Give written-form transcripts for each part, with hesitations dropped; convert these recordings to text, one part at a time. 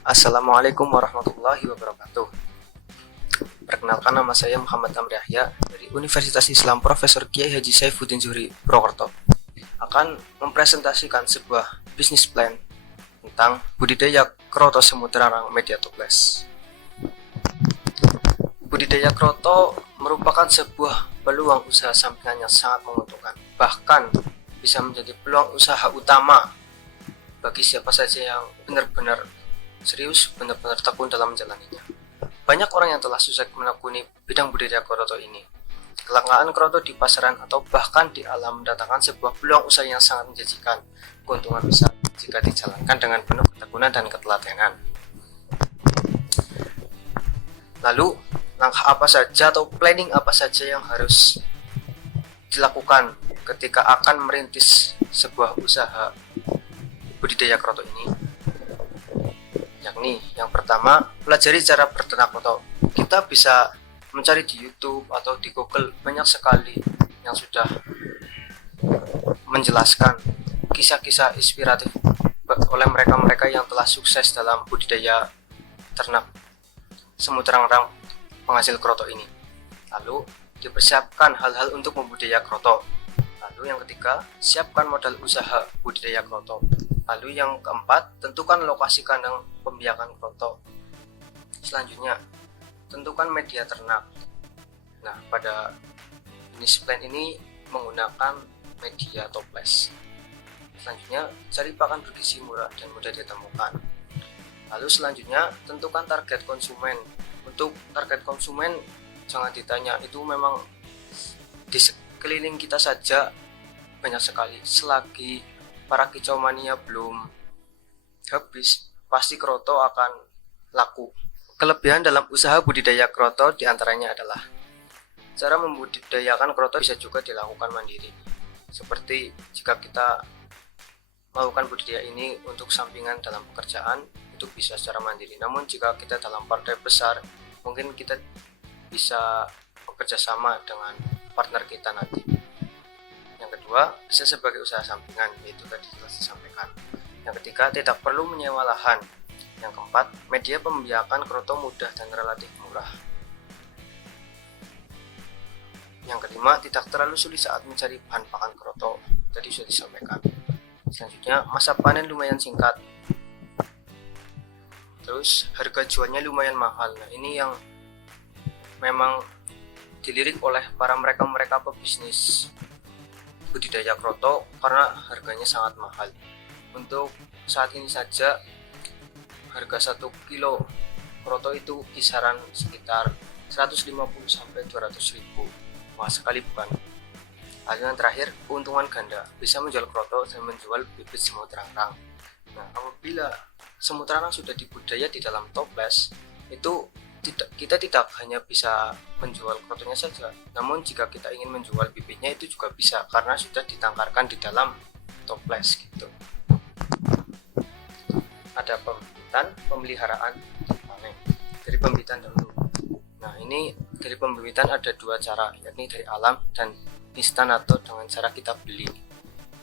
Assalamualaikum warahmatullahi wabarakatuh. Perkenalkan, nama saya Muhammad Amri Yahya dari Universitas Islam Profesor Kiai Haji Saifuddin Zuhri Purwokerto. Akan mempresentasikan sebuah bisnis plan tentang budidaya kroto semut terarang media toples. Budidaya kroto merupakan sebuah peluang usaha sampingan yang sangat menguntungkan, bahkan bisa menjadi peluang usaha utama bagi siapa saja yang benar-benar serius, benar-benar tekun dalam menjalaninya. Banyak orang yang telah sukses menekuni bidang budidaya kroto ini. Kelangkaan kroto di pasaran atau bahkan di alam mendatangkan sebuah peluang usaha yang sangat menjanjikan, keuntungan besar jika dijalankan dengan penuh ketekunan dan ketelatenan. Lalu, langkah apa saja atau planning apa saja yang harus dilakukan ketika akan merintis sebuah usaha budidaya kroto ini? Yakni yang pertama, pelajari cara berternak kroto. Kita bisa mencari di YouTube atau di Google, banyak sekali yang sudah menjelaskan kisah-kisah inspiratif oleh mereka-mereka yang telah sukses dalam budidaya ternak semut terang-terang penghasil kroto ini. Lalu dipersiapkan hal-hal untuk membudidaya kroto. Lalu yang ketiga, siapkan modal usaha budidaya kroto. Lalu yang keempat, tentukan lokasi kandang pembiakan kroto. Selanjutnya, tentukan media ternak. Nah, pada bisnis plan ini menggunakan media toples. Selanjutnya, cari pakan bergizi murah dan mudah ditemukan. Lalu selanjutnya, tentukan target konsumen. Untuk target konsumen, jangan ditanya, itu memang di sekeliling kita saja banyak sekali. Selagi para kicau mania belum habis, pasti kroto akan laku. Kelebihan dalam usaha budidaya kroto diantaranya adalah cara membudidayakan kroto bisa juga dilakukan mandiri. Seperti jika kita melakukan budidaya ini untuk sampingan dalam pekerjaan, itu bisa secara mandiri. Namun jika kita dalam partai besar, mungkin kita bisa bekerja sama dengan partner kita nanti. Yang kedua, bisa sebagai usaha sampingan, yaitu tadi telah disampaikan. Yang ketiga, tidak perlu menyewa lahan. Yang keempat, media pembiakan kroto mudah dan relatif murah. Yang kelima, tidak terlalu sulit saat mencari bahan pakan kroto, tadi sudah disampaikan. Selanjutnya, masa panen lumayan singkat. Terus, harga jualnya lumayan mahal. Nah, ini yang memang dilirik oleh para mereka-mereka pebisnis budidaya kroto karena harganya sangat mahal. Untuk saat ini saja harga 1 kilo kroto itu kisaran sekitar 150 sampai 200 ribu. Wah, sekali bukan? Lalu yang terakhir, keuntungan ganda, bisa menjual kroto dan menjual bibit semut terang-terang. Nah, apabila semut terang sudah dibudidaya di dalam toples, itu kita tidak hanya bisa menjual krotonya saja, namun jika kita ingin menjual bibitnya itu juga bisa karena sudah ditangkarkan di dalam toples gitu. Ada pembibitan, pemeliharaan, dan panen. Dari pembibitan dulu. Nah, ini dari pembibitan ada dua cara, yakni dari alam dan instan atau dengan cara kita beli.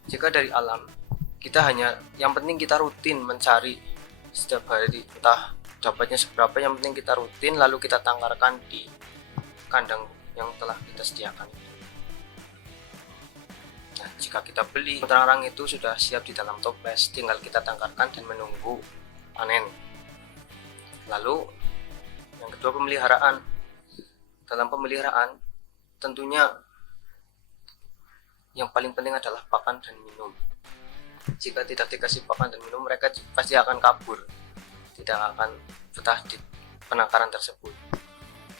Jika dari alam, kita hanya yang penting kita rutin mencari setiap hari, entah dapatnya seberapa, yang penting kita rutin lalu kita tangkarkan di kandang yang telah kita sediakan. Nah, jika kita beli terang-terang itu sudah siap di dalam toples, tinggal kita tangkarkan dan menunggu panen. Lalu yang kedua, pemeliharaan. Dalam pemeliharaan tentunya yang paling penting adalah pakan dan minum. Jika tidak dikasih pakan dan minum, mereka pasti akan kabur, tidak akan betah di penangkaran tersebut.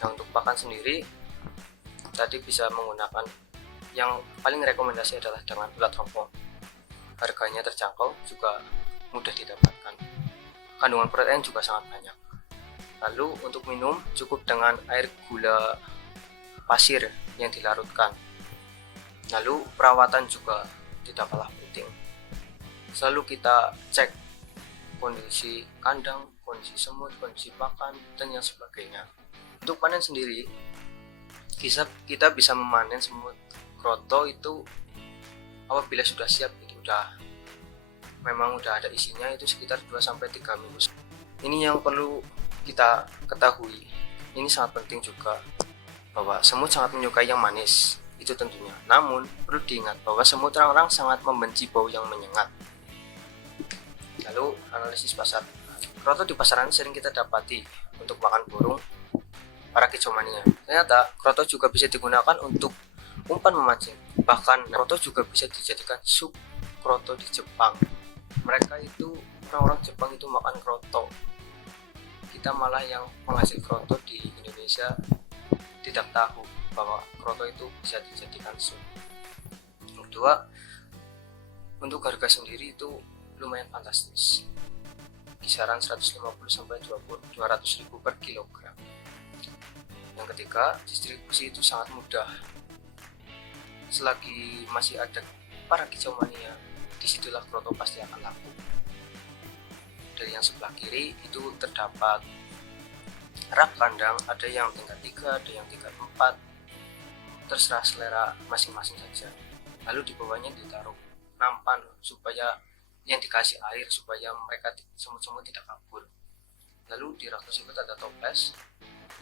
Nah, untuk pakan sendiri tadi bisa menggunakan, yang paling rekomendasi adalah dengan ulat rompong. Harganya terjangkau, juga mudah didapatkan. Kandungan protein juga sangat banyak. Lalu untuk minum cukup dengan air gula pasir yang dilarutkan. Lalu perawatan juga tidak kalah penting. Selalu kita cek kondisi kandang, kondisi semut, kondisi pakan, dan yang sebagainya. Untuk panen sendiri, kita bisa memanen semut kroto itu apabila sudah siap, itu memang udah ada isinya, itu sekitar 2-3 minggu. Ini yang perlu kita ketahui. Ini sangat penting juga bahwa semut sangat menyukai yang manis, itu tentunya. Namun perlu diingat bahwa semut terang-terang sangat membenci bau yang menyengat. Lalu analisis pasar. Kroto di pasaran sering kita dapati untuk makan burung para kicomania. Ternyata kroto juga bisa digunakan untuk umpan memancing. Bahkan kroto juga bisa dijadikan sup kroto di Jepang. Mereka itu, orang-orang Jepang itu makan kroto. Kita malah yang menghasil kroto di Indonesia tidak tahu bahwa kroto itu bisa dijadikan sup. Yang kedua, untuk harga sendiri itu lumayan fantastis, kisaran 150 sampai 200 ribu per kilogram. Yang ketiga, distribusi itu sangat mudah. Selagi masih ada para kicomania, disitulah kroto pasti akan laku. Dari yang sebelah kiri itu terdapat rak kandang, ada yang tingkat 3, ada yang tingkat 4, terserah selera masing-masing saja. Lalu di bawahnya ditaruh nampan supaya yang dikasih air supaya mereka semut-semut tidak kabur. Lalu di rak tersebut ada toples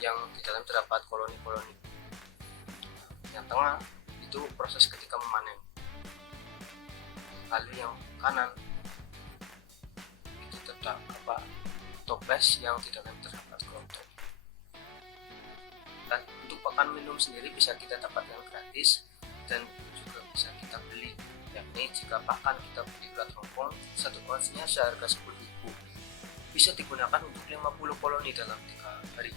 yang di dalam terdapat koloni-koloni. Yang tengah itu proses ketika memanen. Lalu yang kanan itu terdapat toples yang di dalam terdapat kroto. Dan untuk pakan minum sendiri bisa kita dapatkan gratis dan juga bisa kita beli. Yakni jika pakan kita beli ulat hongkong, satu porsinya seharga 10.000, bisa digunakan untuk 50 koloni dalam 3 hari.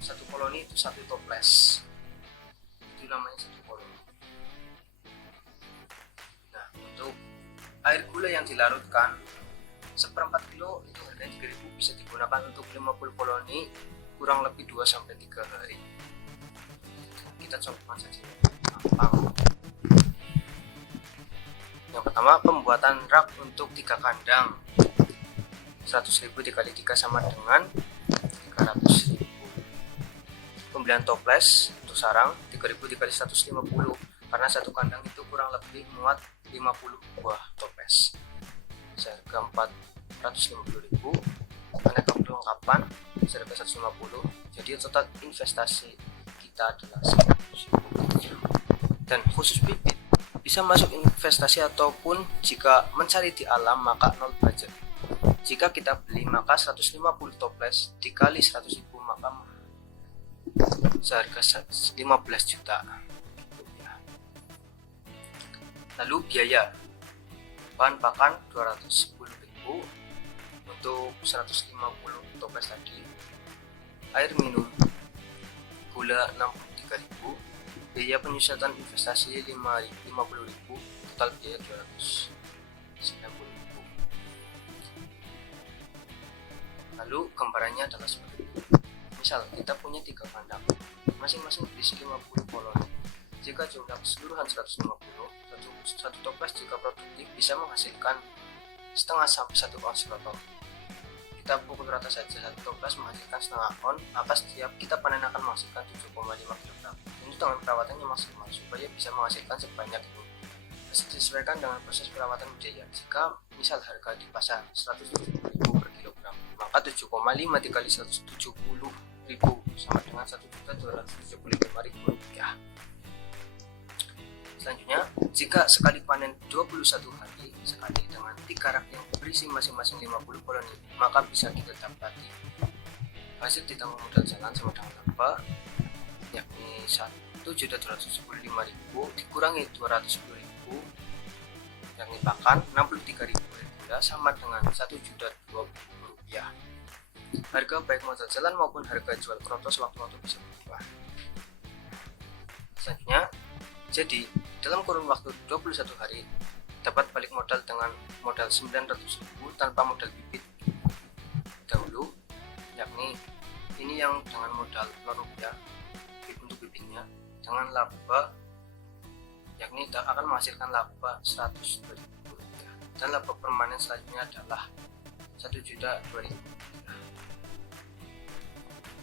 Satu koloni itu 1 toples, itu namanya 1 koloni. Nah, untuk air gula yang dilarutkan 1/4 kilo itu harganya 3.000, bisa digunakan untuk 50 koloni kurang lebih 2-3 hari. Kita contohkan saja gampang. Yang pertama, pembuatan rak untuk 3 kandang. 100.000 dikali 3 sama dengan 300.000. Pembelian toples untuk sarang 3.000 dikali 150, karena satu kandang itu kurang lebih muat 50 buah toples. Seharga 450.000. Aneka perlengkapan seharga 150. Jadi total investasi kita adalah 100.000. Dan khusus bibit bisa masuk investasi ataupun jika mencari di alam maka 0 budget. Jika kita beli maka 150 toples dikali 100.000 maka seharga 15 juta. Lalu biaya bahan pakan 210.000 untuk 150 toples tadi. Air minum gula 63.000. Biaya penyusutan investasi 50.000, total biaya 290.000. Lalu gambarannya adalah seperti ini. Misal kita punya 3 kandang, masing-masing berisi 50 koloni. Jika jumlah keseluruhan 150, satu toples jika produktif bisa menghasilkan setengah sampai 1 ons kroto. Kita pukul rata saja, satu toples menghasilkan setengah on, maka setiap kita panen akan menghasilkan 7,5 kg. Ini dengan perawatannya maksimal supaya bisa menghasilkan sebanyak ini. Disesuaikan dengan proses perawatan biaya. Jika misal harga di pasar 170.000 per kilogram, maka 7,5 dikali 170.000 sama dengan 1.275.000 rupiah. Selanjutnya, jika sekali panen 21 hari sekali dengan 3 rak yang berisi masing-masing 50 koloni, maka bisa kita dapati hasil ditambah modal jalan sama dengan apa? Yakni 1.275.000 dikurangi 210.000, yakni pakan 63.000 gula sama dengan 1.020.000 rupiah. Harga baik modal jalan maupun harga jual kroto sewaktu-waktu bisa berubah. Selanjutnya, jadi dalam kurun waktu 21 hari dapat balik modal dengan modal 900.000 tanpa modal bibit dahulu, yakni ini yang dengan modal rupiah untuk bibitnya, dengan laba yakni akan menghasilkan laba 100.000 rupiah, dan laba permanen selanjutnya adalah 1.200.000.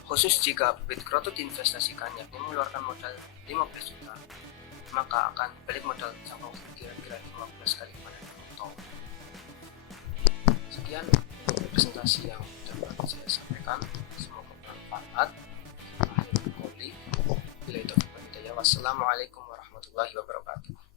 Khusus jika bibit kroto diinvestasikan yakni mengeluarkan modal 15 juta, maka akan balik modal jangka waktu kira-kira 15 kali panen kroto. Sekian presentasi yang saya sampaikan. Semoga bermanfaat. Akhirul qouli, wassalamualaikum warahmatullahi wabarakatuh.